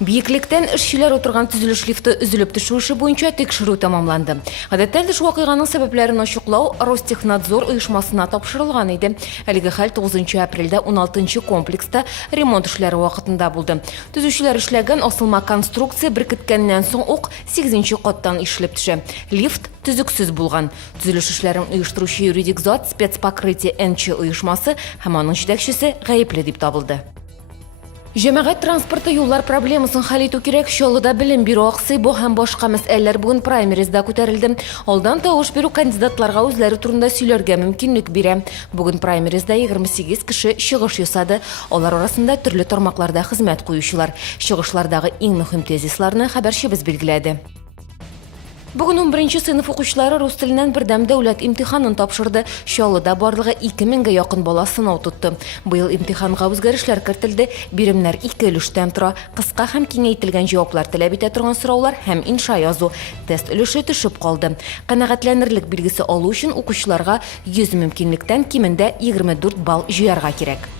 Бейікліктен ішшілер отырған түзіліш лифті үзіліп түшу іші бойынша текшіру тамамланды. Ғадаттәлді шуақиғаның сәбәплерін ашықлау Ростехнадзор ұйышмасына тапшырылған еді. Әлігі хәл 9 апрельда 16 комплекста ремонт ішлері уақытында болды. Түзушілер ішләген асылма конструкция біркіткеннен соң оқ 8 қоттан ішіліп түші. Лифт түзіксіз болған. Түзіліш ішлерін ұйыштырушы юридик зат спецпокрытие НЧ ұйышмасы һәм аның жетекшісі ғайыплы деп табылды. Жәмәғәт транспорты юллар проблемасын хәл итү кирәк. Шолыда білім беру ақсы бу һәм башка мәсьәләләр бүген праймеризда күтәрелде. Алдан тавыш беру кандидатларга үзләре турында сөйләргә мөмкинлек бирә. Бүген праймеризда 28 кеше чыгыш ясады. Алар арасында төрле тармакларда хезмәт куючылар. Чыгышлардагы иң мөһим тезисларны хәбәрчебез билгеләде. Бүген 11 сыйныф укучылары рус теленнән бердәм дәүләт имтиханын тапшырды. Чаллыда барлыгы 2000-гә якын бала сынау тотты. Быел имтиханга үзгәрешләр кертелде. Биремнәр 2 өлештән тора. Кыска һәм киңәйтелгән җаваплар таләп итә торган сораулар һәм инша язу. Тест өлеше төшеп калды. Канәгатьләнерлек билгесе алу өчен укучыларга 100 мөмкинлектән кимендә 24 балл җыярга кирәк.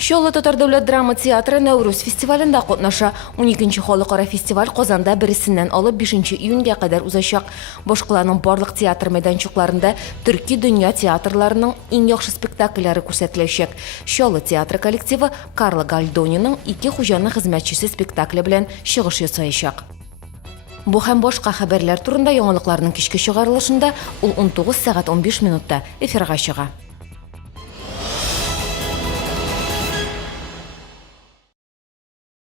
Чаллы Татар дәүләт драма театры Нәүрүз фестивалендә катнаша. 12-нче халыкара фестиваль Казанда 1-сеннән алып 5 июньгә кадәр узачак. Башкаланың барлык театр мәйданчыкларында төрки дөнья театрларының иң яхшы спектакльләре күрсәтеләчәк. Чаллы театры коллективы Карла Гальдониның «Ике хуҗаның хезмәтчесе» спектакле белән чыгыш ясаячак. Бу һәм башка хәбәрләр турында яңалыкларның кичке чыгарылышында ул 19:15 эфирга чыга.